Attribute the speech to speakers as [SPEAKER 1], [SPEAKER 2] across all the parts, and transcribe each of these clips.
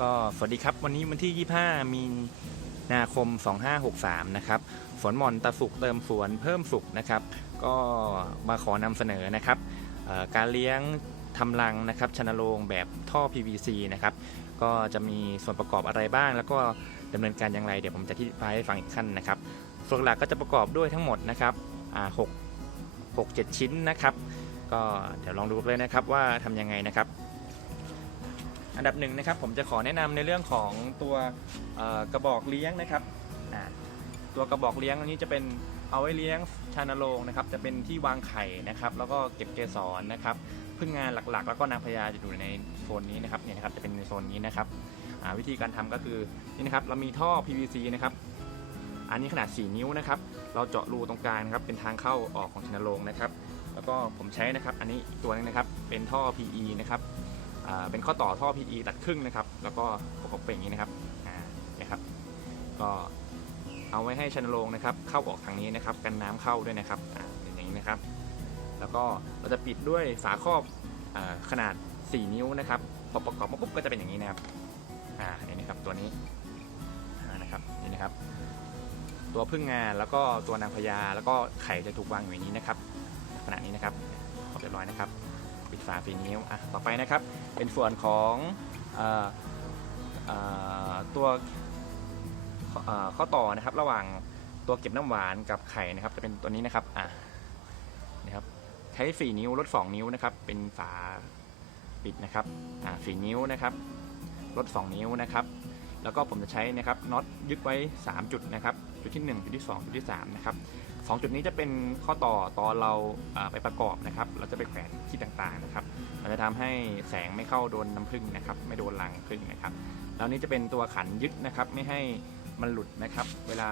[SPEAKER 1] ก็สวัสดีครับวันนี้วันที่ 25 มีนาคม 2563 นะครับฝนหมอนตะสุกเติมสวนเพิ่มสุกนะครับ ก็มาขอนำเสนอนะครับการเลี้ยงทำรังนะครับชนโรงแบบท่อ PVC นะครับ ก็จะมีส่วนประกอบอะไรบ้าง แล้วก็ดำเนินการอย่างไร เดี๋ยวผมจะอธิบายให้ฟังอีกขั้นนะครับ ส่วนหลักก็จะประกอบด้วยทั้งหมดนะครับอ่าหกหกเจ็ดชิ้นนะครับ ก็เดี๋ยวลองดูเลยนะครับว่าทำยังไงนะครับ อันดับหนึ่งนะครับผมจะขอแนะนำในเรื่องของตัวกระบอกเลี้ยงนะครับตัวกระบอกเลี้ยงอันนี้จะเป็นเอาไว้เลี้ยงชานโรงนะครับจะเป็นที่วางไข่นะครับแล้วก็เก็บเกสรนะครับพึ่งงานหลักๆ แล้วก็นางพญาจะอยู่ในโซนนี้นะครับเนี่ยนะครับจะเป็นในโซนนี้นะครับวิธีการทำก็คือนี่นะครับเรามีท่อ PVC นะครับอันนี้ขนาด 4 นิ้วนะครับเราเจาะรูตรงกลางครับเป็นทางเข้าออกของชานโรงนะครับ แล้วก็ผมใช้นะครับอันนี้ตัวนึงนะครับเป็นท่อ PE นะครับ เป็นข้อต่อท่อ PE ตัดครึ่งนะครับ แล้วก็ประกบเป็นอย่างนี้นะครับอ่านะครับ ก็เอาไว้ให้ชันโรงนะครับ เข้าออกทางนี้นะครับ กันน้ำเข้าด้วยนะครับอ่าเป็นอย่างนี้นะครับ แล้วก็เราจะปิดด้วยฝาครอบอขนาด 4 นิ้วนะครับพอประกอบมาปุ๊บก็จะเป็นอย่างนี้นะครับอ่านี่นะครับตัวนี้นะครับนี่นะครับ ตัวพึ่งงานแล้วก็ตัวนางพญาแล้วก็ไข่จะถูกวางอยู่ในนี้นะครับ ปิดฝาฟีนิ้วอะต่อไปนะครับเป็นส่วนของออตัวข้อต่อนะครับระหว่างตัวเก็บน้ำหวานกับไข่นะครับ จะเป็นตัวนี้นะครับอะนะครับใช้ 4 นิ้วลด 2 นิ้วนะครับ เป็นฝาปิดนะครับอ่า4นิ้วนะครับลด 2 นิ้วนะครับ แล้วก็ผมจะใช้นะครับน็อตยึดไว้ 3 จุดนะครับ จุดที่ 1 จุดที่ 2 จุดที่ 3 นะครับ สองจุดนี้จะเป็นข้อต่อตอนเราไปประกอบนะครับ เราจะไปแขวนที่ต่างๆนะครับ มันจะทำให้แสงไม่เข้าโดนน้ำผึ้งนะครับ ไม่โดนรังผึ้งนะครับ แล้วนี้จะเป็นตัวขันยึดนะครับ ไม่ให้มันหลุดนะครับ เวลา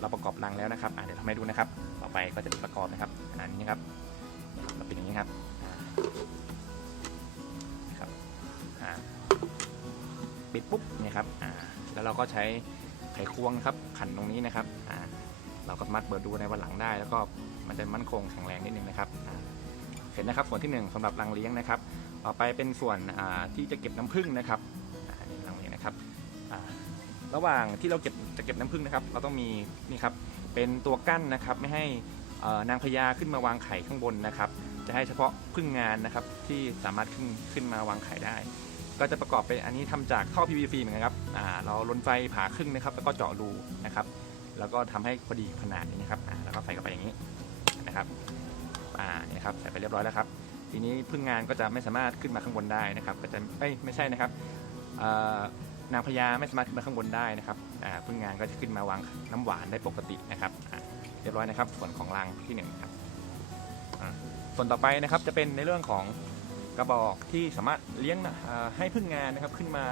[SPEAKER 1] เราประกอบรังแล้วนะครับเดี๋ยวทำให้ดูนะครับ ต่อไปก็จะประกอบนะครับอันนี้ครับเราปิดอย่างนี้ครับนะครับปิดปุ๊บเนี่ยครับแล้วเราก็ใช้ไขควงครับขันตรงนี้นะครับอ่า เราก็สามารถเปิดดูในวันหลังได้ แล้วก็มันจะมั่นคงแข็งแรงนิดนึงนะครับอ่าเสร็จนะครับส่วนที่หนึ่งสำหรับรังเลี้ยงนะครับต่อไปเป็นส่วนอ่าที่จะเก็บน้ำผึ้งนะครับอ่านี่รังเลี้ยงนะครับอ่าระหว่างที่เราเก็บจะเก็บน้ำผึ้งนะครับ เราต้องมีนี่ครับเป็นตัวกั้นนะครับไม่ให้เอ่อนางพญาขึ้นมาวางไข่ข้างบนนะครับ จะให้เฉพาะพึ่งงานนะครับที่สามารถขึ้นขึ้นมาวางไข่ได้ ก็จะประกอบเป็นอันนี้ทำจากท่อ PVC เหมือนกันครับอ่าเราลนไฟผ่าครึ่งนะครับ แล้วก็เจาะรูนะครับ แล้วก็ทำให้พอดีขนาดนี้นะครับอ่าแล้วก็ใส่เข้าไปอย่างนี้นะครับอ่านี่ครับใส่ไปเรียบร้อยแล้วครับ ทีนี้พึ่งงานก็จะไม่สามารถขึ้นมาข้างบนได้นะครับ ก็จะเอ้ยไม่ใช่นะครับนางพญาไม่สามารถขึ้นมาข้างบนได้นะครับอ่าพึ่งงานก็จะขึ้นมาวางน้ำหวานได้ปกตินะครับเรียบร้อยนะครับ ส่วนของรังที่หนึ่งครับส่วนต่อไปนะครับจะเป็นในเรื่องของกระบอกที่สามารถเลี้ยงให้พึ่งงานนะครับขึ้นมา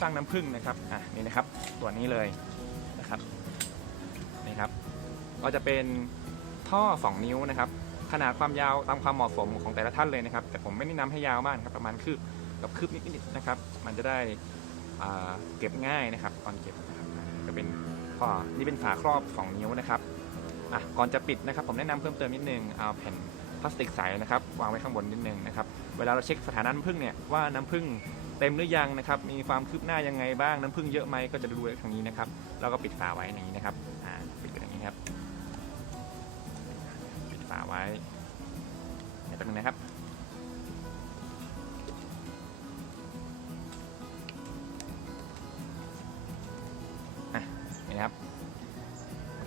[SPEAKER 1] สร้างน้ำพึ่งนะครับอะนี่นะครับตัวนี้เลยนะครับ ก็จะเป็นท่อ 2 นิ้วนะครับ ขนาดความยาวตามความเหมาะสมของแต่ละท่านเลยนะครับ แต่ผมไม่แนะนำให้ยาวมากครับประมาณคืบกับคืบนิดๆนะครับ มันจะได้เก็บง่ายนะครับตอนเก็บนะครับอะก็เป็นข้อนี่เป็นฝาครอบ 2 นิ้วนะครับอะก่อนจะปิดนะครับ ผมแนะนำเพิ่มเติมนิดนึงเอาแผ่นพลาสติกใสนะครับวางไว้ข้างบนนิดนึงนะครับเวลาเราเช็คสถานะน้ำผึ้งเนี่ยว่าน้ำผึ้งเต็มหรือยังนะครับมีความคืบหน้ายังไงบ้างน้ำผึ้งเยอะไหมก็จะดูได้ทางนี้นะครับแล้วก็ปิดฝาไว้อย่างนี้นะครับอ่าปิดกันอย่างนี้ครับ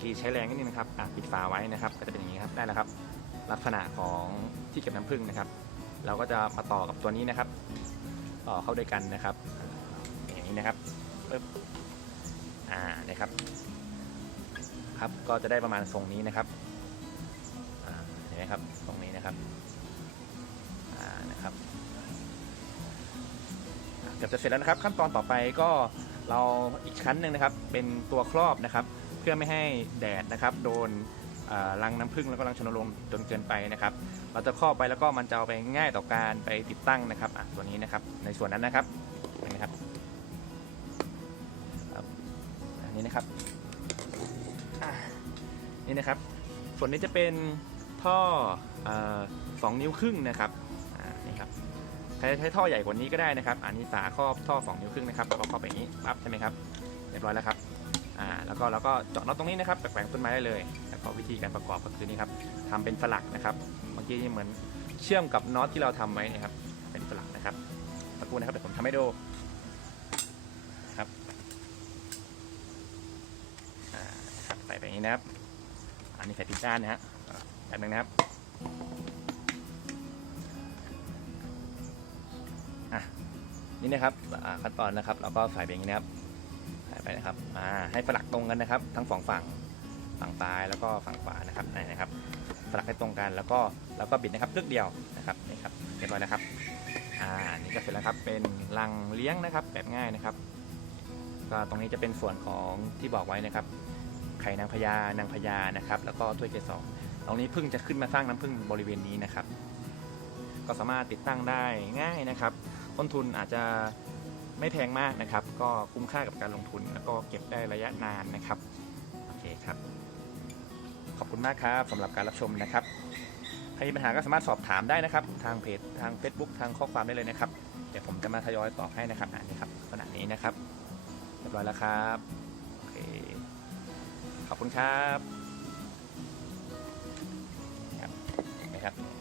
[SPEAKER 1] เมื่อกี้ใช้แรงนิดนึงนะครับอะปิดฝาไว้นะครับ ก็จะเป็นอย่างนี้ครับได้แล้วครับ ลักษณะของที่เก็บน้ำผึ้งนะครับ เราก็จะมาต่อกับตัวนี้นะครับ ต่อเข้าด้วยกันนะครับ อย่างนี้นะครับปึ๊บอ่านะครับ ครับก็จะได้ประมาณทรงนี้นะครับอ่าเห็นไหมครับตรงนี้นะครับอ่านะครับเกือบจะเสร็จแล้วนะครับ ขั้นตอนต่อไปก็เราอีกชั้นหนึ่งนะครับ เป็นตัวครอบนะครับ เพื่อไม่ให้แดดนะครับโดนรังน้ำผึ้งแล้วก็รังชนโรงจนเกินไปนะครับ เราจะครอบไปแล้วก็มันจะเอาไปง่ายต่อการไปติดตั้งนะครับอะตัวนี้นะครับในส่วนนั้นนะครับเห็นไหมครับอันนี้นะครับนี่นะครับ ส่วนนี้จะเป็นท่ออาสองนิ้วครึ่งนะครับอ่านี่ครับใช้ท่อใหญ่กว่านี้ก็ได้นะครับ อันนี้ฝาครอบท่อ2นิ้วครึ่งนะครับแล้วก็ครอบไปอย่างนี้ปั๊บใช่ไหมครับเรียบร้อยแล้วครับ อ่าแล้วก็แล้วก็เจาะน็อตตรงนี้นะครับแปลงต้นไม้ได้เลย แล้วก็วิธีการประกอบก็คือนี่ครับทำเป็นฝลักนะครับเมื่อกี้นี่เหมือนเชื่อมกับน็อตที่เราทำไว้นะครับเป็นฝลักนะครับสักครู่นะครับเดี๋ยวผมทำให้ดูครับอ่าครับใส่ไปอย่างนี้นะครับ อันนี้ใส่ผิดด้านนะฮะอ่าแบบนึงนะครับอะนี่นะครับขั้นตอนนะครับเราก็ใส่ไปอย่างนี้นะครับ ไปนะครับอ่าให้ฝลักตรงกันนะครับ ทั้งสองฝั่งฝั่งซ้ายแล้วก็ฝั่งขวานะครับนี่นะครับฝลักให้ตรงกันแล้วก็แล้วก็บิดนะครับลือกเดียวนะครับนี่ครับเรียบร้อยแล้วครับอ่านี่ก็เสร็จแล้วครับเป็นรังเลี้ยงนะครับแบบง่ายนะครับก็ตรงนี้จะเป็นส่วนของที่บอกไว้นะครับ ไข่นางพญานางพญานะครับ แล้วก็ถ้วยเกสรตรงนี้พึ่งจะขึ้นมาสร้างน้ำพึ่งบริเวณนี้นะครับ ก็สามารถติดตั้งได้ง่ายนะครับ ต้นทุนอาจจะ ไม่แพงมากนะครับ ก็คุ้มค่ากับการลงทุน แล้วก็เก็บได้ระยะนานนะครับ โอเคครับ ขอบคุณมากครับสำหรับการรับชมนะครับใครมีปัญหาก็สามารถสอบถามได้นะครับ ทางเพจทาง Facebook ทางข้อความได้เลยนะครับ เดี๋ยวผมจะมาทยอยตอบให้นะครับอ่านนี้ครับขนาดนี้นะครับเรียบร้อยแล้วครับโอเคขอบคุณครับครับนไหมครับ